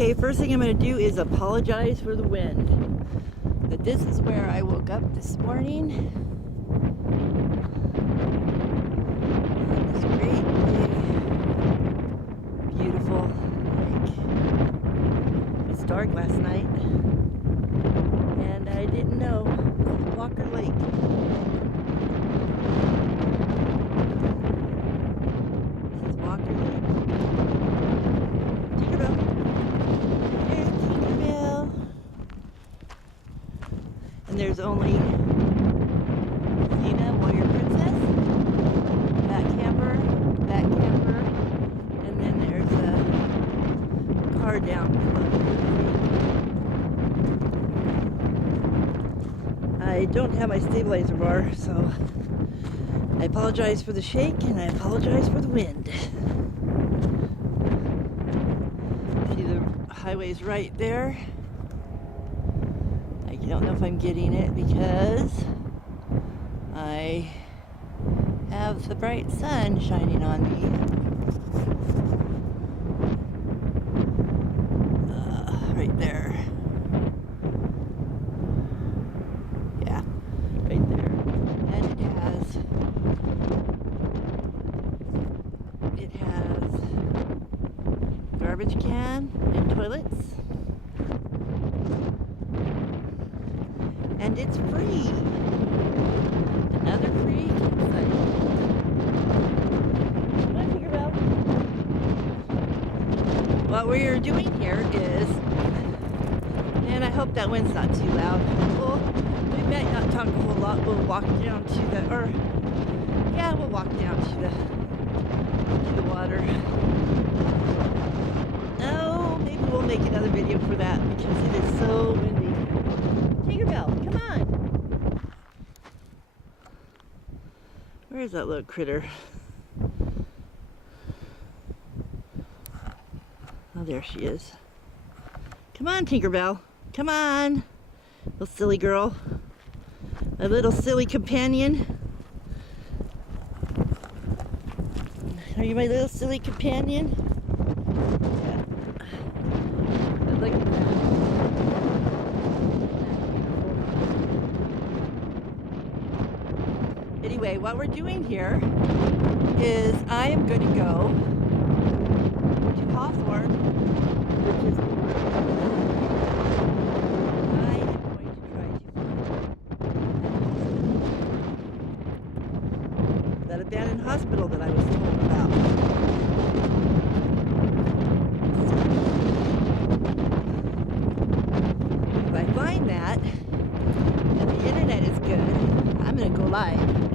Okay, first thing I'm going to do is apologize for the wind. But this is where I woke up this morning. This great big, beautiful lake. It was dark last night, and I didn't know. This is Walker Lake. This is Walker Lake. Tinkerbell. There's Tinkerbell. And there's only Lena, Warrior Princess, that camper, and then there's a car down below. I don't have my stabilizer bar, so I apologize for the shake and I apologize for the wind. See, the highway's right there. I don't know if I'm getting it because I have the bright sun shining on me. Right there. Yeah, right there. And it has garbage can and toilets. And it's free. Another free campsite. Come on, Tinkerbell. What we're doing here is, and I hope that wind's not too loud. Well, we might not talk a whole lot. We'll walk down to the, we'll walk down to the water. Oh, maybe we'll make another video for that because it is so windy. Tinkerbell, come on! Where is that little critter? Oh, there she is. Come on, Tinkerbell. Come on! Little silly girl. My little silly companion. Are you my little silly companion? Yeah. But look at that. Anyway, what we're doing here is I am going to go to Hawthorne, which is I am going to try to find that abandoned hospital that I was told about. If I find that and the internet is good, I'm going to go live.